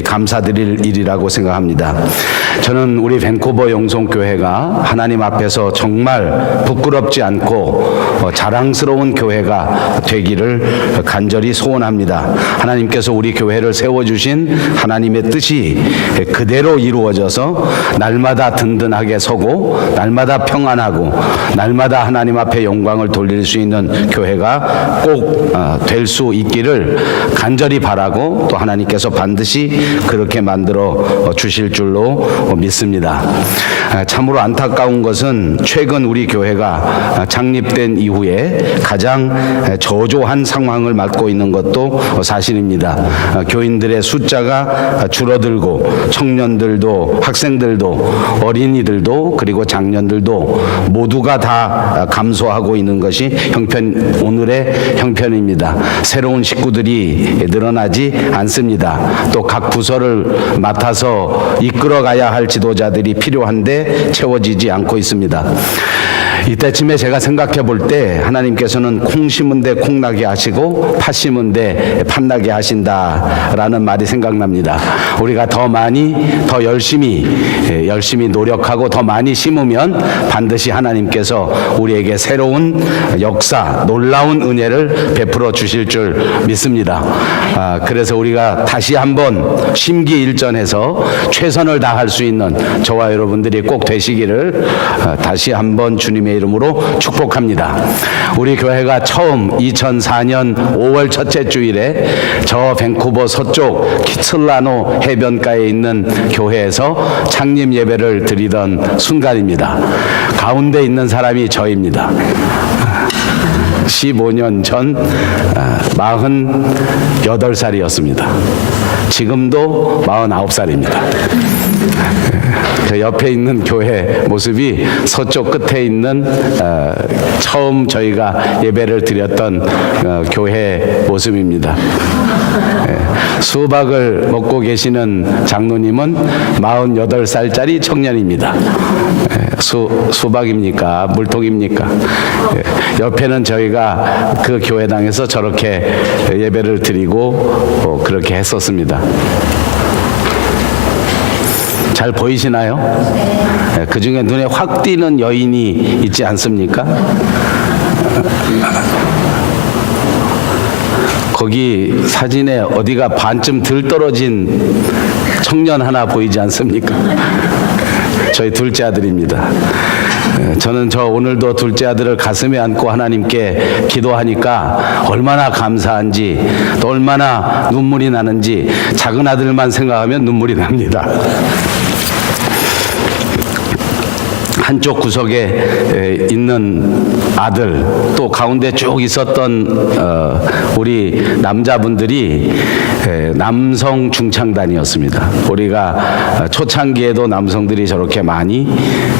예, 감사드릴 일이라고 생각합니다. 저는 우리 밴쿠버 영성교회가 하나님 앞에서 정말 부끄럽지 않고 어, 자랑스러운 교회가 되기를 간절히 소원합니다. 하나님께서 우리 교회를 세워주신 하나님의 뜻이 그대로 이루어져서 날마다 든든하게 서고 날마다 평안하고 날마다 하나님 앞에 영광을 돌릴 수 있는 교회가 꼭 될 수 있기를 간절히 바라고 또 하나님께서 반드시 그렇게 만들어 어, 주실 줄로 어, 믿습니다. 아, 참으로 안타까운 것은 최근 우리 교회가 아, 창립된 이후에 가장 저조한 상황을 맞고 있는 것도 어, 사실입니다. 아, 교인들의 숫자가 줄어들고 청년들도 학생들도 어린이들도 그리고 장년들도 모두가 다 감소하고 있는 것이 형편 오늘의 형편입니다. 새로운 식구들이 늘어나지 않습니다. 또 각 부 서를 맡아서 이끌어가야 할 지도자들이 필요한데 채워지지 않고 있습니다. 이때쯤에 제가 생각해 볼 때 하나님께서는 콩 심은 데 콩 나게 하시고 팥 심은 데 팥 나게 하신다라는 말이 생각납니다. 우리가 더 많이 더 열심히 예, 열심히 노력하고 더 많이 심으면 반드시 하나님께서 우리에게 새로운 역사 놀라운 은혜를 베풀어 주실 줄 믿습니다. 아, 그래서 우리가 다시 한번 심기일전해서 최선을 다할 수 있는 저와 여러분들이 꼭 되시기를 아, 다시 한번 주님의 이름으로 축복합니다. 우리 교회가 처음 2004년 5월 첫째 주일에 저 밴쿠버 서쪽 키틀라노 해변가에 있는 교회에서 창립 예배를 드리던 순간입니다. 가운데 있는 사람이 저입니다. 15년 전 48살이었습니다. 지금도 49살입니다. 저 옆에 있는 교회 모습이 서쪽 끝에 있는 어, 처음 저희가 예배를 드렸던 어, 교회 모습입니다. 예, 수박을 먹고 계시는 장로님은 48살짜리 청년입니다. 예, 수, 수박입니까? 물통입니까? 예, 옆에는 저희가 그 교회당에서 저렇게 예배를 드리고 어, 그렇게 했었습니다. 잘 보이시나요? 그 중에 눈에 확 띄는 여인이 있지 않습니까? 거기 사진에 어디가 반쯤 들 떨어진 청년 하나 보이지 않습니까? 저희 둘째 아들입니다. 저는 저 오늘도 둘째 아들을 가슴에 안고 하나님께 기도하니까 얼마나 감사한지 또 얼마나 눈물이 나는지 작은 아들만 생각하면 눈물이 납니다. 한쪽 구석에 있는 아들 또 가운데 쭉 있었던 어, 우리 남자분들이 남성 중창단이었습니다. 우리가 초창기에도 남성들이 저렇게 많이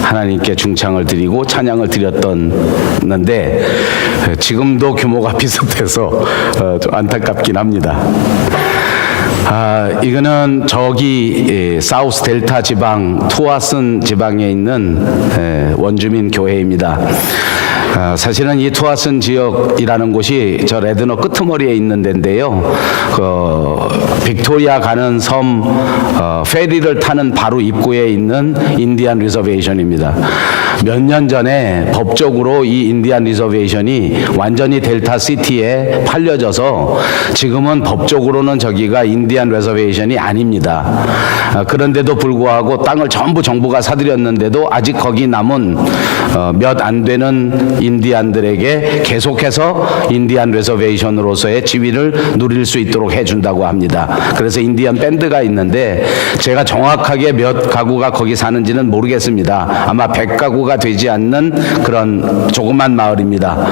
하나님께 중창을 드리고 찬양을 드렸던는데 지금도 규모가 비슷해서 어, 좀 안타깝긴 합니다. 아, 이거는 저기 예, 사우스 델타 지방 투아슨 지방에 있는 예, 원주민 교회입니다. 아, 사실은 이 투아슨 지역이라는 곳이 저 레드너 끄트머리에 있는 데인데요. 그 빅토리아 가는 섬 어, 페리를 타는 바로 입구에 있는 인디안 리저베이션입니다. 몇 년 전에 법적으로 이 인디안 리저베이션이 완전히 델타 시티에 팔려져서 지금은 법적으로는 저기가 인디안 레저베이션이 아닙니다. 아, 그런데도 불구하고 땅을 전부 정부가 사들였는데도 아직 거기 남은 어, 몇안 되는 인디안들에게 계속해서 인디안 레저베이션으로서의 지위를 누릴 수 있도록 해준다고 합니다. 그래서 인디안 밴드가 있는데 제가 정확하게 몇 가구가 거기 사는지는 모르겠습니다. 아마 100가구가 되지 않는 그런 조그만 마을입니다.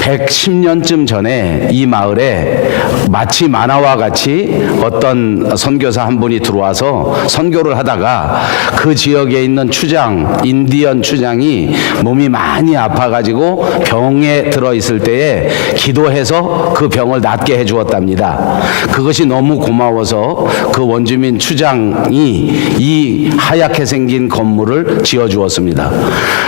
110년쯤 전에 이 마을에 마치 만화와 같이 어떤 선교사 한 분이 들어와서 선교를 하다가 그 지역에 있는 추장, 인디언 추장이 몸이 많이 아파가지고 병에 들어 있을 때에 기도해서 그 병을 낫게 해 주었답니다. 그것이 너무 고마워서 그 원주민 추장이 이 하얗게 생긴 건물을 지어 주었습니다.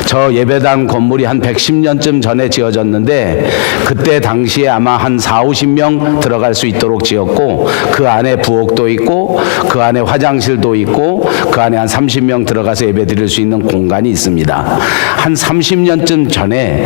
저 예배당 건물이 한 110년쯤 전에 지어졌는데 그때 당시에 아마 한 4, 50명 들어갈 수 있도록 지었고 그 안에 부엌도 있고 그 안에 화장실도 있고 그 안에 한 30명 들어가서 예배 드릴 수 있는 공간이 있습니다. 한 30년쯤 전에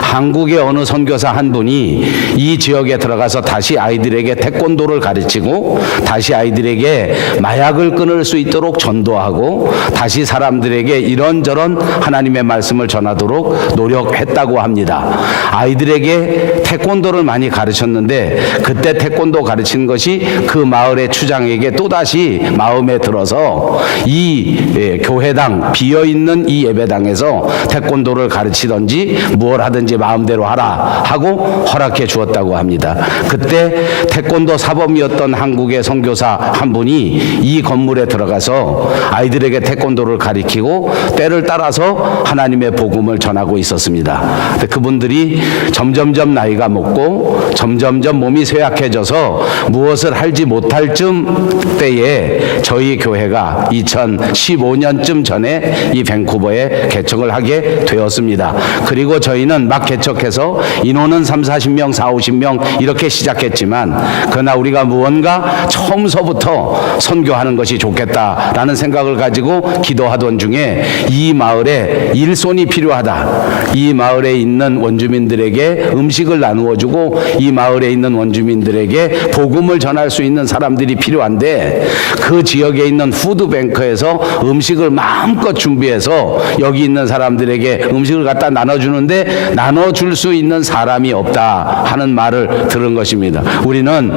한국의 어느 선교사 한 분이 이 지역에 들어가서 다시 아이들에게 태권도를 가르치고 다시 아이들에게 마약을 끊을 수 있도록 전도하고 다시 사람들에게 이런저런 하나님의 말씀을 전하도록 노력했다고 합니다. 아이들에게 태권도를 많이 가르쳤는데 그때 태권도 가르친 것이 그 마을의 추장에게 또다시 마음에 들어서 이 예, 교회당 비어 있는 이 예배당에서 태권도를 가르치든지 무엇 하든지 마음대로 하라 하고 허락해 주었다고 합니다. 그때 태권도 사범이었던 한국의 선교사 한 분이 이 건물에 들어가서 아이들에게 태권도를 가리키고 때를 따라서 하나님의 복음을 전하고 있었습니다. 그분들이 점점점 나이가 먹고 점점점 몸이 쇠약해져서 무엇을 할지 못할 쯤 때에 저희 교회가 2015년쯤 전에 이 밴쿠버에 개척을 하게 되었습니다. 그리고 저희는 막 개척해서 인원은 3, 40명, 4, 50명 이렇게 시작했지만 그러나 우리가 무언가 처음서부터 선교하는 것이 좋겠다라는 생각을 가지고 기도하던 중에 이 마을에 일손이 필요하다. 이 마을에 있는 원주민들에게 음식을 나누어 주고 이 마을에 있는 원주민들에게 복음을 전할 수 있는 사람들이 필요한데 그 지역에 있는 푸드뱅크에서 음식을 마음껏 준비해서 여기 있는 사람들에게 음식을 갖다 나눠주는데 나눠줄 수 있는 사람이 없다 하는 말을 들은 것입니다. 우리는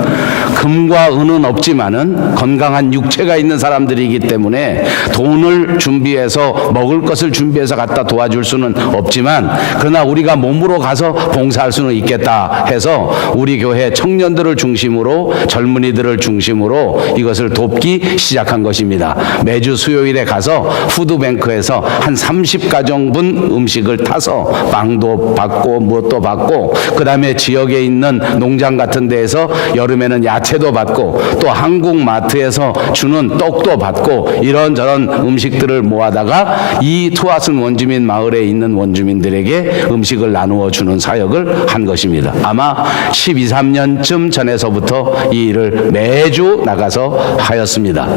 금과 은은 없지만은 건강한 육체가 있는 사람들이기 때문에 돈을 준비해서 먹을 것을 준비해서 갖다 도와줄 수는 없지만 그러나 우리가 몸으로 가서 봉사할 수는 있겠다 해서 우리 교회 청년들을 중심으로 젊은이들을 중심으로 이것을 돕기 시작한 것입니다. 매주 수요일에 가서 푸드뱅크에서 한 30가정분 음식을 타서 빵도 받고 무엇도 받고 그 다음에 지역에 있는 농장 같은 데에서 여름에는 야채도 받고 또 한국 마트에서 주는 떡도 받고 이런저런 음식들을 모아다가 이 투아슨 원주민 마을에 있는 원주민들에게 음식을 나누어 주는 사역을 한 것입니다. 아마 12, 3년쯤 전에서부터 이 일을 매주 나가서 하였습니다.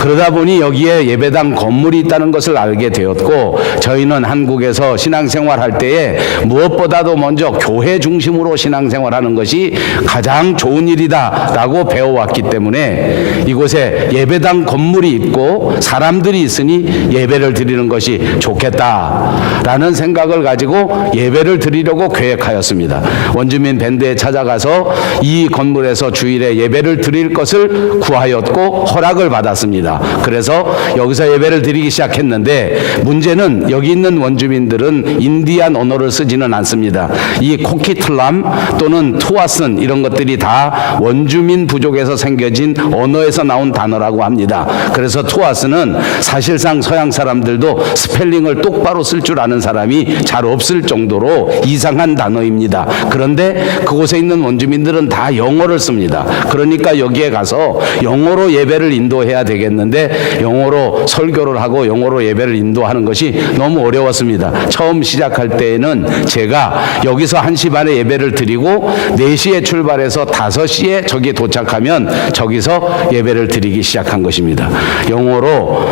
그러다 보니 여기에 예배당 건물이 있다는 것을 알게 되었고 저희는 한국에서 신앙생활 할 때에 무엇보다도 먼저 교회 중심으로 신앙생활하는 것이 가장 좋은 일이다라고 배워왔기 때문에 이곳에 예배당 건물이 있고 사람들이 있으니 예배를 드리는 것이 좋겠다라는 생각을 가지고 예배를 드리려고 계획하였습니다. 원주민 밴드에 찾아가서 이 건물에서 주일에 예배를 드릴 것을 구하였고 허락을 받았습니다. 그래서 여기서 예배를 드리기 시작했는데 문제는 여기 있는 원주민들은 인디 안 언어를 쓰지는 않습니다. 이 코키틀람 또는 투아슨 이런 것들이 다 원주민 부족에서 생겨진 언어에서 나온 단어라고 합니다. 그래서 투아스는 사실상 서양 사람들도 스펠링을 똑바로 쓸 줄 아는 사람이 잘 없을 정도로 이상한 단어입니다. 그런데 그곳에 있는 원주민들은 다 영어를 씁니다. 그러니까 여기에 가서 영어로 예배를 인도해야 되겠는데 영어로 설교를 하고 영어로 예배를 인도하는 것이 너무 어려웠습니다. 처음 시작할 때 에는 제가 여기서 1시 반에 예배를 드리고 4시에 출발해서 5시에 저기 도착하면 저기서 예배를 드리기 시작한 것입니다. 영어로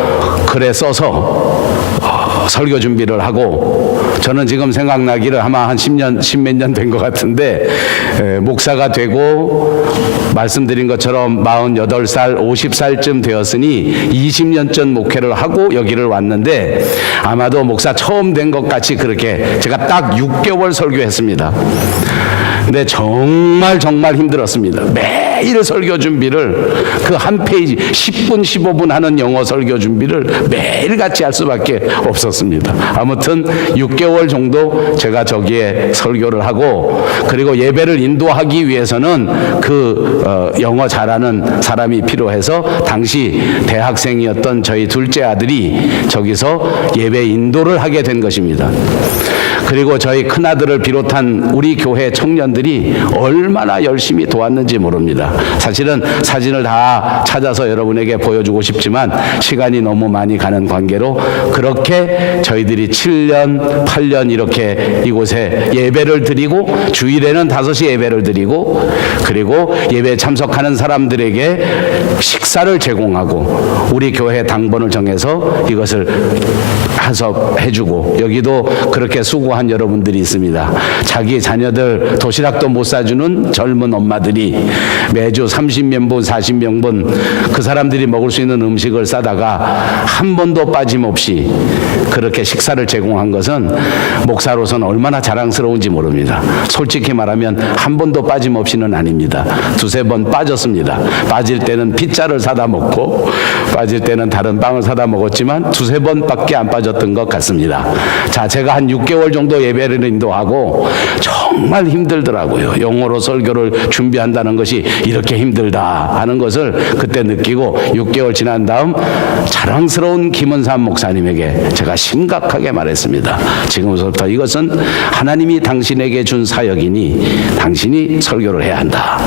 글에 써서 어, 설교 준비를 하고 저는 지금 생각나기를 아마 한 10년, 10몇 년 된 것 같은데 에, 목사가 되고 말씀드린 것처럼 48살, 50살쯤 되었으니 20년 전 목회를 하고 여기를 왔는데 아마도 목사 처음 된 것 같이 그렇게 제가 딱 6개월 설교했습니다. 근데 정말 정말 힘들었습니다. 매일 설교 준비를 그 한 페이지 10분 15분 하는 영어 설교 준비를 매일 같이 할 수밖에 없었습니다. 아무튼 6개월 정도 제가 저기에 설교를 하고 그리고 예배를 인도하기 위해서는 그 어, 영어 잘하는 사람이 필요해서 당시 대학생이었던 저희 둘째 아들이 저기서 예배 인도를 하게 된 것입니다. 그리고 저희 큰아들을 비롯한 우리 교회 청년들이 얼마나 열심히 도왔는지 모릅니다. 사실은 사진을 다 찾아서 여러분에게 보여주고 싶지만 시간이 너무 많이 가는 관계로 그렇게 저희들이 7년, 8년 이렇게 이곳에 예배를 드리고 주일에는 5시 예배를 드리고 그리고 예배에 참석하는 사람들에게 식사를 제공하고 우리 교회 당번을 정해서 이것을 해서 해주고 여기도 그렇게 수고 한 여러분들이 있습니다. 자기 자녀들 도시락도 못 사주는 젊은 엄마들이 매주 30명분, 40명분 그 사람들이 먹을 수 있는 음식을 싸다가 한 번도 빠짐없이 그렇게 식사를 제공한 것은 목사로서는 얼마나 자랑스러운지 모릅니다. 솔직히 말하면 한 번도 빠짐없이는 아닙니다. 두세 번 빠졌습니다. 빠질 때는 피자를 사다 먹고 빠질 때는 다른 빵을 사다 먹었지만 두세 번밖에 안 빠졌던 것 같습니다. 자, 제가 한 6개월 정도 예배를 인도하고 정말 힘들더라고요. 영어로 설교를 준비한다는 것이 이렇게 힘들다 하는 것을 그때 느끼고 6개월 지난 다음 자랑스러운 김은삼 목사님에게 제가 심각하게 말했습니다. 지금부터 이것은 하나님이 당신에게 준 사역이니 당신이 설교를 해야 한다.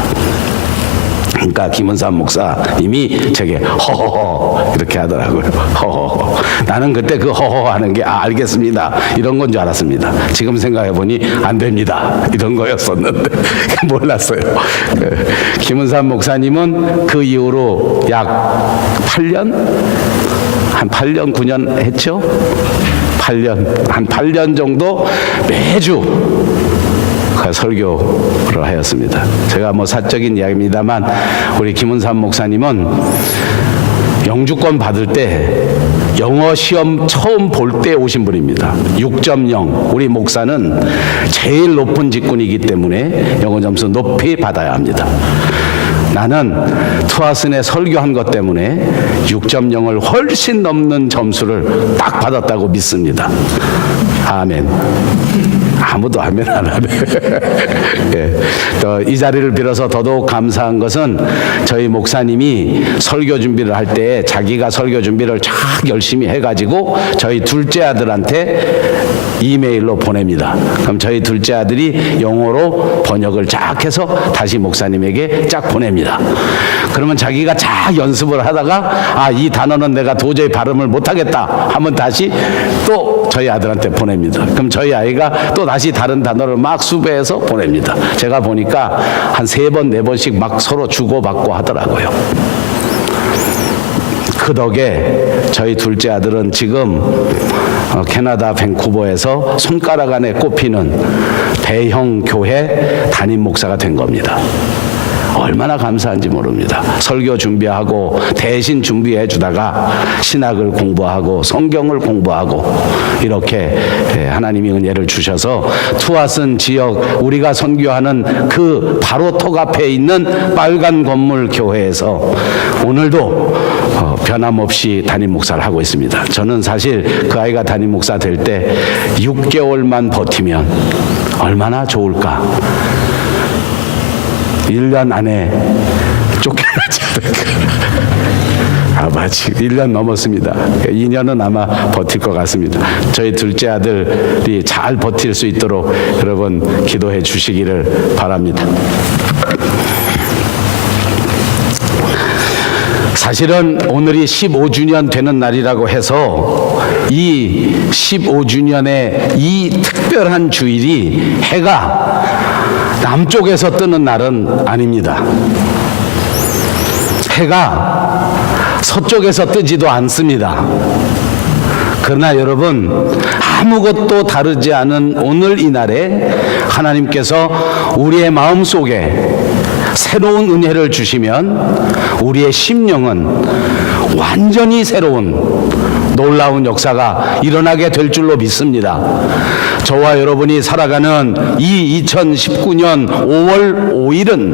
그러니까 김은삼 목사님이 제게 허허허 이렇게 하더라고요. 허허허. 나는 그때 그 허허 하는 게 아, 알겠습니다. 이런 건 줄 알았습니다. 지금 생각해 보니 안 됩니다. 이런 거였었는데 몰랐어요. 그 김은삼 목사님은 그 이후로 약 8년 한 8년 9년 했죠. 8년 한 8년 정도 매주 그 설교를 하였습니다. 제가 뭐 사적인 이야기입니다만 우리 김은삼 목사님은 영주권 받을 때 영어 시험 처음 볼 때 오신 분입니다. 6.0. 우리 목사는 제일 높은 직군이기 때문에 영어 점수 높이 받아야 합니다. 나는 투아슨에 설교한 것 때문에 6.0을 훨씬 넘는 점수를 딱 받았다고 믿습니다. 아멘. 아무도 아멘 안 하네. 예. 또이 자리를 빌어서 더더욱 감사한 것은 저희 목사님이 설교 준비를 할 때 자기가 설교 준비를 쫙 열심히 해가지고 저희 둘째 아들한테 이메일로 보냅니다. 그럼 저희 둘째 아들이 영어로 번역을 쫙 해서 다시 목사님에게 쫙 보냅니다. 그러면 자기가 쫙 연습을 하다가 아, 이 단어는 내가 도저히 발음을 못하겠다 하면 다시 또 저희 아들한테 보냅니다. 그럼 저희 아이가 또 다시 다른 단어를 막 수배해서 보냅니다. 제가 보니까 한 세 번, 네 번씩 막 서로 주고받고 하더라고요. 그 덕에 저희 둘째 아들은 지금 어, 캐나다 밴쿠버에서 손가락 안에 꼽히는 대형 교회 담임 목사가 된 겁니다. 얼마나 감사한지 모릅니다. 설교 준비하고 대신 준비해 주다가 신학을 공부하고 성경을 공부하고 이렇게 예, 하나님이 은혜를 주셔서 투아슨 지역 우리가 선교하는 그 바로 톡 앞에 있는 빨간 건물 교회에서 오늘도 어, 변함없이 담임 목사를 하고 있습니다. 저는 사실 그 아이가 담임 목사 될 때 6개월만 버티면 얼마나 좋을까. 1년 안에 쫓겨나지 않을까. 아마 지금 1년 넘었습니다. 2년은 아마 버틸 것 같습니다. 저희 둘째 아들이 잘 버틸 수 있도록 여러분 기도해 주시기를 바랍니다. 사실은 오늘이 15주년 되는 날이라고 해서 이 15주년의 이 특별한 주일이 해가 남쪽에서 뜨는 날은 아닙니다. 해가 서쪽에서 뜨지도 않습니다. 그러나 여러분 아무것도 다르지 않은 오늘 이 날에 하나님께서 우리의 마음 속에 새로운 은혜를 주시면 우리의 심령은 완전히 새로운 놀라운 역사가 일어나게 될 줄로 믿습니다. 저와 여러분이 살아가는 이 2019년 5월 5일은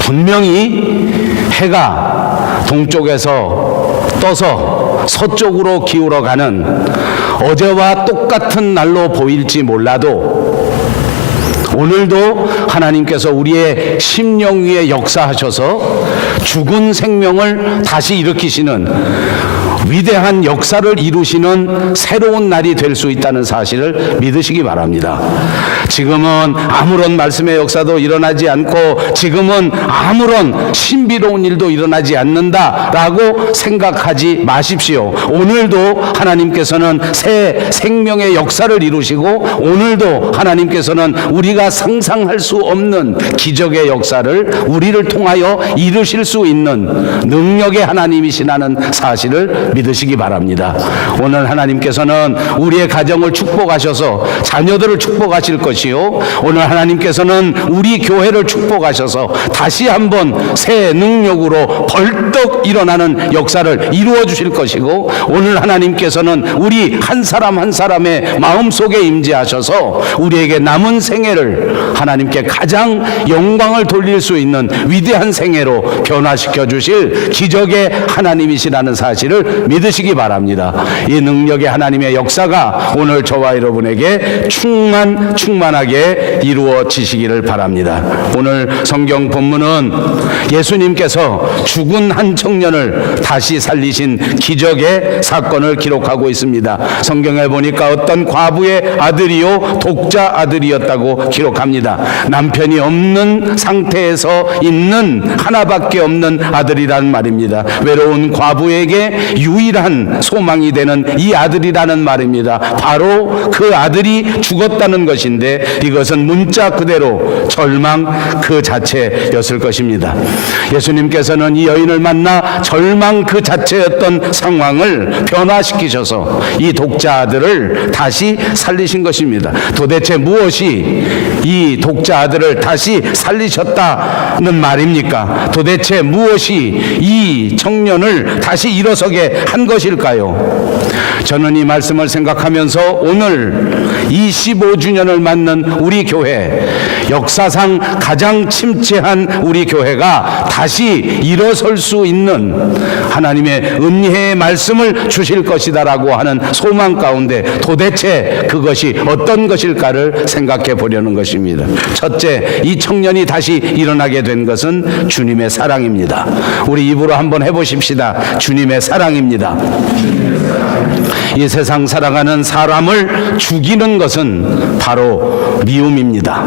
분명히 해가 동쪽에서 떠서 서쪽으로 기울어 가는 어제와 똑같은 날로 보일지 몰라도 오늘도 하나님께서 우리의 심령 위에 역사하셔서 죽은 생명을 다시 일으키시는 위대한 역사를 이루시는 새로운 날이 될 수 있다는 사실을 믿으시기 바랍니다. 지금은 아무런 말씀의 역사도 일어나지 않고 지금은 아무런 신비로운 일도 일어나지 않는다라고 생각하지 마십시오. 오늘도 하나님께서는 새 생명의 역사를 이루시고 오늘도 하나님께서는 우리가 상상할 수 없는 기적의 역사를 우리를 통하여 이루실 수 있는 능력의 하나님이시라는 사실을 믿으시기 바랍니다. 오늘 하나님께서는 우리의 가정을 축복하셔서 자녀들을 축복하실 것이요. 오늘 하나님께서는 우리 교회를 축복하셔서 다시 한번 새 능력으로 벌떡 일어나는 역사를 이루어 주실 것이고 오늘 하나님께서는 우리 한 사람 한 사람의 마음속에 임재하셔서 우리에게 남은 생애를 하나님께 가장 영광을 돌릴 수 있는 위대한 생애로 변화시켜 주실 기적의 하나님이시라는 사실을 믿으시기 바랍니다. 이 능력의 하나님의 역사가 오늘 저와 여러분에게 충만 충만하게 이루어지시기를 바랍니다. 오늘 성경 본문은 예수님께서 죽은 한 청년을 다시 살리신 기적의 사건을 기록하고 있습니다. 성경에 보니까 어떤 과부의 아들이요 독자 아들이었다고 기록합니다. 남편이 없는 상태에서 있는 하나밖에 없는 아들이란 말입니다. 외로운 과부에게 유일한 소망이 되는 이 아들이라는 말입니다. 바로 그 아들이 죽었다는 것인데 이것은 문자 그대로 절망 그 자체였을 것입니다. 예수님께서는 이 여인을 만나 절망 그 자체였던 상황을 변화시키셔서 이 독자 아들을 다시 살리신 것입니다. 도대체 무엇이 이 독자 아들을 다시 살리셨다는 말입니까? 도대체 무엇이 이 청년을 다시 일어서게 한 것일까요? 저는 이 말씀을 생각하면서 오늘 25주년을 맞는 우리 교회 역사상 가장 침체한 우리 교회가 다시 일어설 수 있는 하나님의 은혜의 말씀을 주실 것이다라고 하는 소망 가운데 도대체 그것이 어떤 것일까를 생각해 보려는 것입니다. 첫째, 이 청년이 다시 일어나게 된 것은 주님의 사랑입니다. 우리 입으로 한번 해보십시다. 주님의 사랑입니다. 이 세상 살아가는 사람을 죽이는 것은 바로 미움입니다.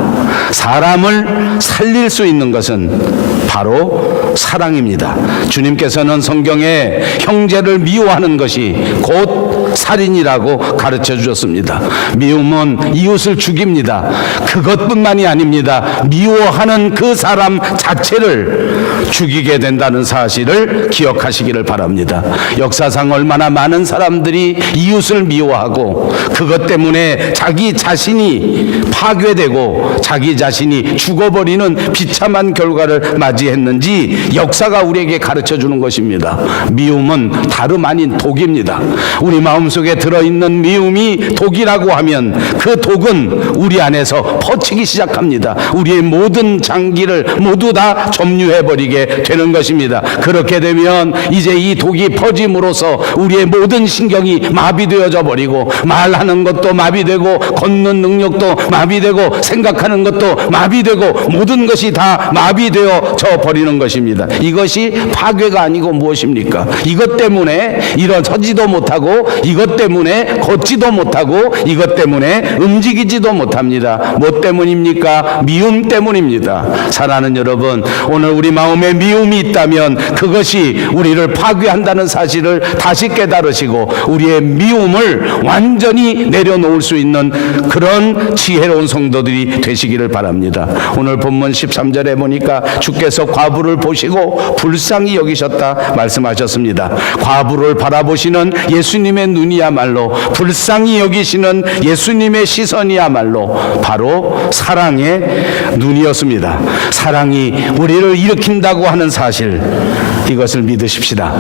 사람을 살릴 수 있는 것은 바로 사랑입니다. 주님께서는 성경에 형제를 미워하는 것이 곧 살인이라고 가르쳐 주셨습니다. 미움은 이웃을 죽입니다. 그것뿐만이 아닙니다. 미워하는 그 사람 자체를 죽이게 된다는 사실을 기억하시기를 바랍니다. 역사상 얼마나 많은 사람들이 이웃을 미워하고 그것 때문에 자기 자신이 파괴되고 자기 자신이 죽어버리는 비참한 결과를 맞이했는지 역사가 우리에게 가르쳐 주는 것입니다. 미움은 다름 아닌 독입니다. 우리 마음 속에 들어있는 미움이 독이라고 하면 그 독은 우리 안에서 퍼치기 시작합니다. 우리의 모든 장기를 모두 다 점유해버리게 되는 것입니다. 그렇게 되면 이제 이 독이 퍼짐으로써 우리의 모든 신경이 마비되어져 버리고 말하는 것도 마비되고 걷는 능력도 마비되고 생각하는 것도 마비되고 모든 것이 다 마비되어져 버리는 것입니다. 이것이 파괴가 아니고 무엇입니까? 이것 때문에 일어서지도 못하고 이것 때문에 걷지도 못하고 이것 때문에 움직이지도 못합니다. 뭐 때문입니까? 미움 때문입니다. 사랑하는 여러분, 오늘 우리 마음에 미움이 있다면 그것이 우리를 파괴한다는 사실을 다시 깨달으시고 우리의 미움을 완전히 내려놓을 수 있는 그런 지혜로운 성도들이 되시기를 바랍니다. 오늘 본문 13절에 보니까 주께서 과부를 보시고 불쌍히 여기셨다 말씀하셨습니다. 과부를 바라보시는 예수님의 눈 이야말로 불쌍히 여기시는 예수님의 시선이야말로 바로 사랑의 눈이었습니다. 사랑이 우리를 일으킨다고 하는 사실 이것을 믿으십시다.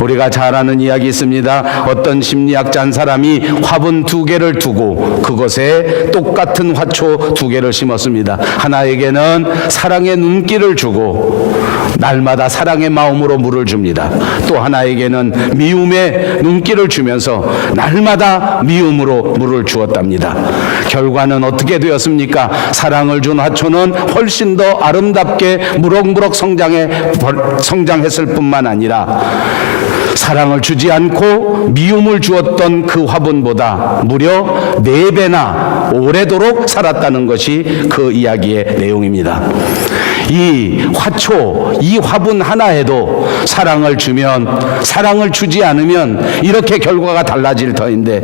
우리가 잘 아는 이야기 있습니다. 어떤 심리학자 한 사람이 화분 두 개를 두고 그것에 똑같은 화초 두 개를 심었습니다. 하나에게는 사랑의 눈길을 주고 날마다 사랑의 마음으로 물을 줍니다. 또 하나에게는 미움의 눈길을 주면서 날마다 미움으로 물을 주었답니다. 결과는 어떻게 되었습니까? 사랑을 준 화초는 훨씬 더 아름답게 무럭무럭 성장해 성장했을 뿐만 아니라 사랑을 주지 않고 미움을 주었던 그 화분보다 무려 네 배나 오래도록 살았다는 것이 그 이야기의 내용입니다. 이 화초, 이 화분 하나에도 사랑을 주면, 사랑을 주지 않으면 이렇게 결과가 달라질 터인데,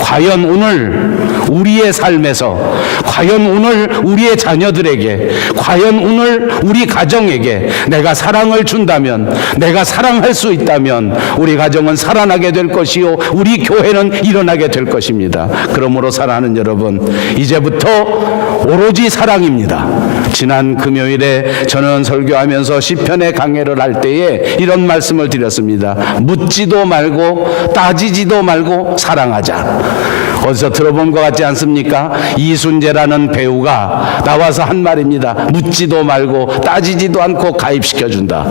과연 오늘 우리의 삶에서, 과연 오늘 우리의 자녀들에게, 과연 오늘 우리 가정에게 내가 사랑을 준다면, 내가 사랑할 수 있다면, 우리 가정은 살아나게 될 것이요, 우리 교회는 일어나게 될 것입니다. 그러므로 사랑하는 여러분, 이제부터 오로지 사랑입니다. 지난 금요일에 저는 설교하면서 시편의 강해를 할 때에 이런 말씀을 드렸습니다. 묻지도 말고 따지지도 말고 사랑하자. 어디서 들어본 것 같지 않습니까? 이순재라는 배우가 나와서 한 말입니다. 묻지도 말고 따지지도 않고 가입시켜 준다.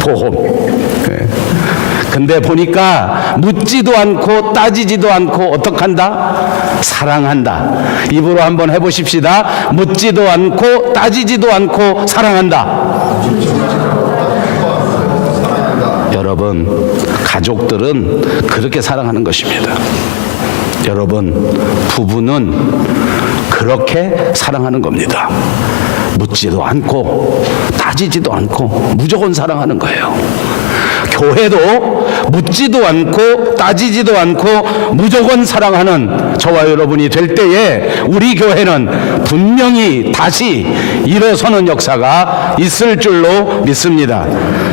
보험. 예. 근데 보니까 묻지도 않고 따지지도 않고 어떡한다? 사랑한다. 입으로 한번 해보십시다. 묻지도 않고 따지지도 않고 사랑한다. 여러분, 가족들은 그렇게 사랑하는 것입니다. 여러분, 부부는 그렇게 사랑하는 겁니다. 묻지도 않고 따지지도 않고 무조건 사랑하는 거예요. 교회도 묻지도 않고 따지지도 않고 무조건 사랑하는 저와 여러분이 될 때에 우리 교회는 분명히 다시 일어서는 역사가 있을 줄로 믿습니다.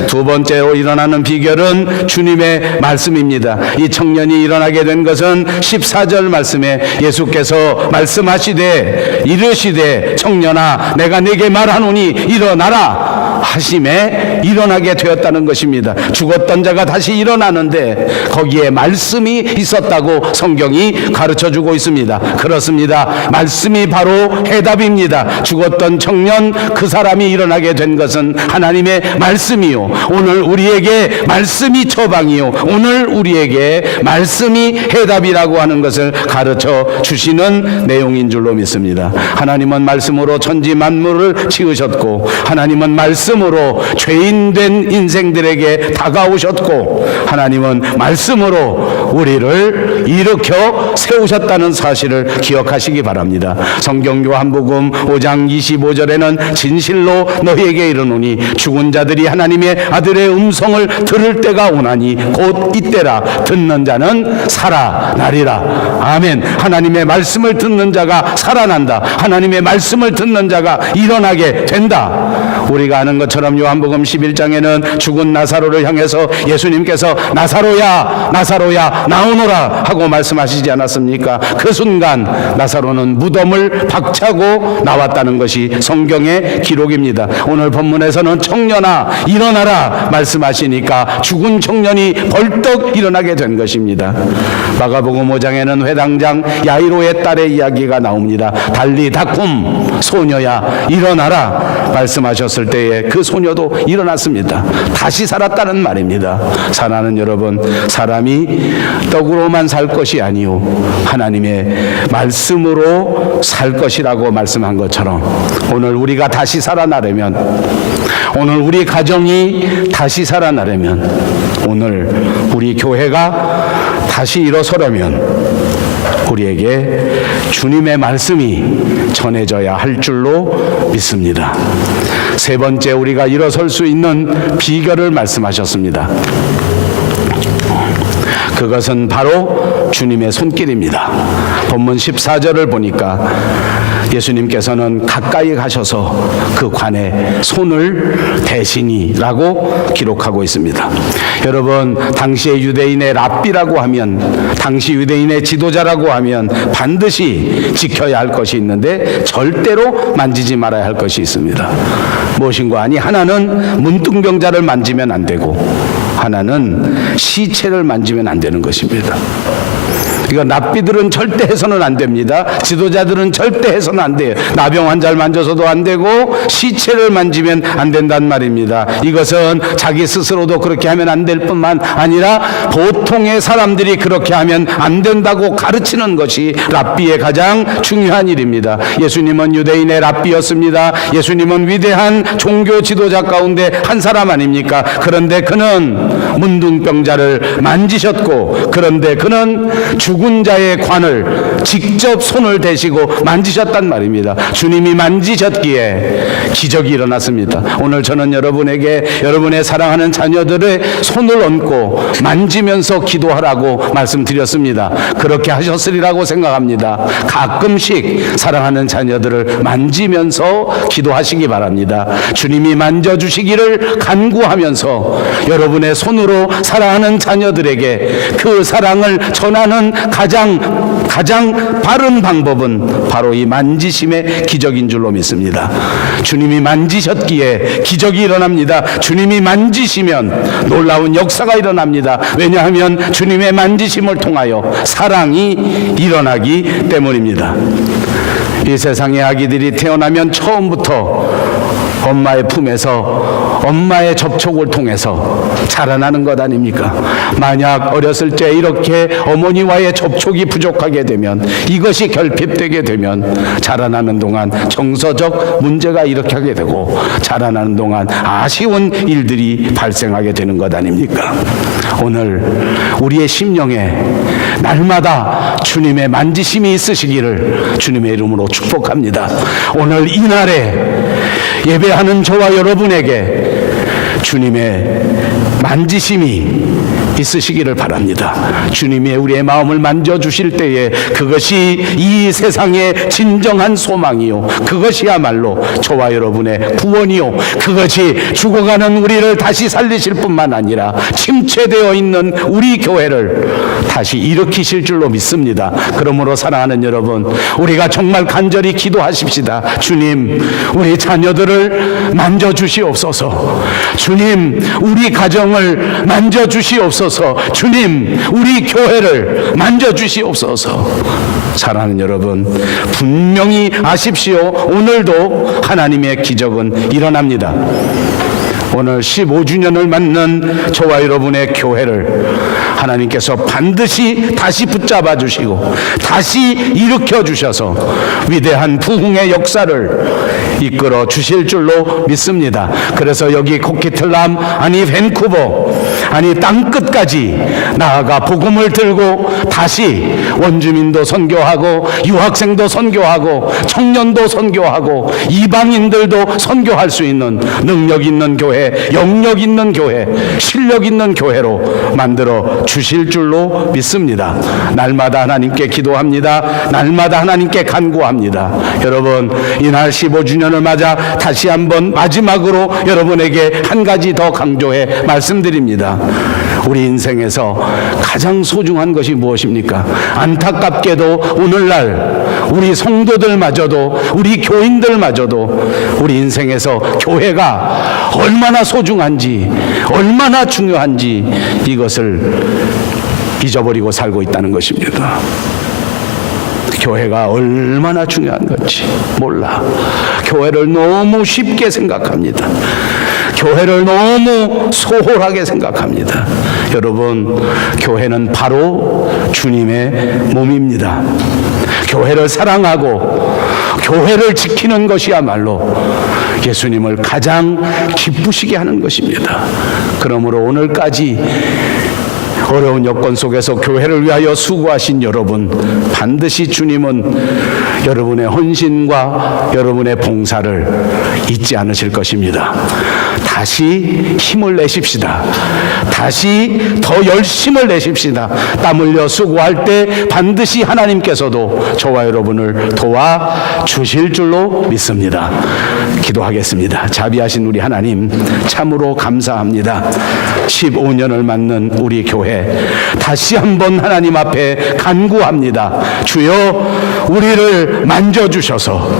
두 번째로 일어나는 비결은 주님의 말씀입니다. 이 청년이 일어나게 된 것은 14절 말씀에 예수께서 말씀하시되 이르시되 청년아 내가 네게 말하노니 일어나라 하심에 일어나게 되었다는 것입니다. 죽었던 자가 다시 일어 나는데 거기에 말씀이 있었다고 성경이 가르쳐 주고 있습니다. 그렇습니다. 말씀이 바로 해답입니다. 죽었던 청년 그 사람이 일어나게 된 것은 하나님의 말씀이요. 오늘 우리에게 말씀이 처방이요. 오늘 우리에게 말씀이 해답이라고 하는 것을 가르쳐 주시는 내용인 줄로 믿습니다. 하나님은 말씀으로 천지 만물을 지으셨고 하나님은 말씀으로 죄인된 인생들에게 다가오셨고 하나님은 말씀으로 우리를 일으켜 세우셨다는 사실을 기억하시기 바랍니다. 성경 요한복음 5장 25절에는 진실로 너희에게 이르노니 죽은 자들이 하나님의 아들의 음성을 들을 때가 오나니 곧 이때라 듣는 자는 살아나리라. 아멘. 하나님의 말씀을 듣는 자가 살아난다. 하나님의 말씀을 듣는 자가 일어나게 된다. 우리가 아는 것처럼 요한복음 11장에는 죽은 나사로를 향해서 예수님께서 나사로야 나사로야 나오너라 하고 말씀하시지 않았습니까? 그 순간 나사로는 무덤을 박차고 나왔다는 것이 성경의 기록입니다. 오늘 본문에서는 청년아 일어나라 말씀하시니까 죽은 청년이 벌떡 일어나게 된 것입니다. 마가복음 5장에는 회당장 야이로의 딸의 이야기가 나옵니다. 달리 다쿰 소녀야 일어나라 말씀하셨을 때에 그 소녀도 일어났습니다. 다시 살았다는 말입니다. 사 랑하는 여러분, 사람이 떡으로만 살 것이 아니요 하나님의 말씀으로 살 것이라고 말씀한 것처럼 오늘 우리가 다시 살아나려면 오늘 우리 가정이 다시 살아나려면 오늘 우리 교회가 다시 일어서려면 우리에게 주님의 말씀이 전해져야 할 줄로 믿습니다. 세 번째 우리가 일어설 수 있는 비결을 말씀하셨습니다. 그것은 바로 주님의 손길입니다. 본문 14절을 보니까 예수님께서는 가까이 가셔서 그 관에 손을 대시니라고 기록하고 있습니다. 여러분, 당시의 유대인의 랍비라고 하면, 당시 유대인의 지도자라고 하면 반드시 지켜야 할 것이 있는데 절대로 만지지 말아야 할 것이 있습니다. 무엇인가 아니 하나는 문둥병자를 만지면 안 되고 하나는 시체를 만지면 안 되는 것입니다. 이거 납비들은 절대 해서는 안 됩니다. 지도자들은 절대 해서는 안 돼요. 나병 환자를 만져서도 안 되고 시체를 만지면 안 된단 말입니다. 이것은 자기 스스로도 그렇게 하면 안 될 뿐만 아니라 보통의 사람들이 그렇게 하면 안 된다고 가르치는 것이 랍비의 가장 중요한 일입니다. 예수님은 유대인의 랍비였습니다. 예수님은 위대한 종교 지도자 가운데 한 사람 아닙니까? 그런데 그는 문둥병자를 만지셨고 그런데 그는 죽은 자의 관을 직접 손을 대시고 만지셨단 말입니다. 주님이 만지셨기에 기적이 일어났습니다. 오늘 저는 여러분에게 여러분의 사랑하는 자녀들의 손을 얹고 만지면서 기도하라고 말씀드렸습니다. 그렇게 하셨으리라고 생각합니다. 가끔씩 사랑하는 자녀들을 만지면서 기도하시기 바랍니다. 주님이 만져주시기를 간구하면서 여러분의 손으로 사랑하는 자녀들에게 그 사랑을 전하는 가장 가장 바른 방법은 바로 이 만지심의 기적인 줄로 믿습니다. 주님이 만지셨기에 기적이 일어납니다. 주님이 만지시면 놀라운 역사가 일어납니다. 왜냐하면 주님의 만지심을 통하여 사랑이 일어나기 때문입니다. 이 세상의 아기들이 태어나면 처음부터 엄마의 품에서 엄마의 접촉을 통해서 자라나는 것 아닙니까? 만약 어렸을 때 이렇게 어머니와의 접촉이 부족하게 되면 이것이 결핍되게 되면 자라나는 동안 정서적 문제가 이렇게 하게 되고 자라나는 동안 아쉬운 일들이 발생하게 되는 것 아닙니까? 오늘 우리의 심령에 날마다 주님의 만지심이 있으시기를 주님의 이름으로 축복합니다. 오늘 이날에 예배하는 저와 여러분에게 주님의 만지심이 있으시기를 바랍니다. 주님이 우리의 마음을 만져주실 때에 그것이 이 세상의 진정한 소망이요. 그것이야말로 저와 여러분의 구원이요. 그것이 죽어가는 우리를 다시 살리실 뿐만 아니라 침체되어 있는 우리 교회를 다시 일으키실 줄로 믿습니다. 그러므로 사랑하는 여러분, 우리가 정말 간절히 기도하십시다. 주님, 우리 자녀들을 만져주시옵소서. 주님, 우리 가정을 만져주시옵소서. 주님, 우리 교회를 만져주시옵소서. 사랑하는 여러분, 분명히 아십시오. 오늘도 하나님의 기적은 일어납니다. 오늘 15주년을 맞는 저와 여러분의 교회를 하나님께서 반드시 다시 붙잡아 주시고 다시 일으켜 주셔서 위대한 부흥의 역사를 이끌어 주실 줄로 믿습니다. 그래서 여기 코키틀람 아니 밴쿠버 아니 땅 끝까지 나아가 복음을 들고 다시 원주민도 선교하고 유학생도 선교하고 청년도 선교하고 이방인들도 선교할 수 있는 능력 있는 교회, 영역 있는 교회, 실력 있는 교회로 만들어 주실 줄로 믿습니다. 날마다 하나님께 기도합니다. 날마다 하나님께 간구합니다. 여러분, 이날 15주년을 맞아 다시 한번 마지막으로 여러분에게 한 가지 더 강조해 말씀드립니다. 우리 인생에서 가장 소중한 것이 무엇입니까? 안타깝게도 오늘날 우리 성도들마저도 우리 교인들마저도 우리 인생에서 교회가 얼마나 소중한지 얼마나 중요한지 이것을 잊어버리고 살고 있다는 것입니다. 교회가 얼마나 중요한 건지 몰라. 교회를 너무 쉽게 생각합니다. 교회를 너무 소홀하게 생각합니다. 여러분, 교회는 바로 주님의 몸입니다. 교회를 사랑하고 교회를 지키는 것이야말로 예수님을 가장 기쁘시게 하는 것입니다. 그러므로 오늘까지 어려운 여건 속에서 교회를 위하여 수고하신 여러분, 반드시 주님은 여러분의 헌신과 여러분의 봉사를 잊지 않으실 것입니다. 다시 힘을 내십시다. 다시 더 열심을 내십시다. 땀 흘려 수고할 때 반드시 하나님께서도 저와 여러분을 도와 주실 줄로 믿습니다. 기도하겠습니다. 자비하신 우리 하나님, 참으로 감사합니다. 15년을 맞는 우리 교회, 다시 한번 하나님 앞에 간구합니다. 주여, 우리를 만져주셔서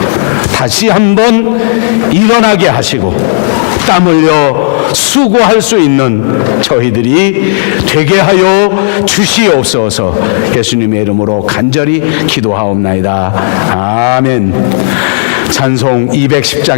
다시 한번 일어나게 하시고, 땀 흘려 수고할 수 있는 저희들이 되게 하여 주시옵소서 예수님의 이름으로 간절히 기도하옵나이다. 아멘. 찬송 210장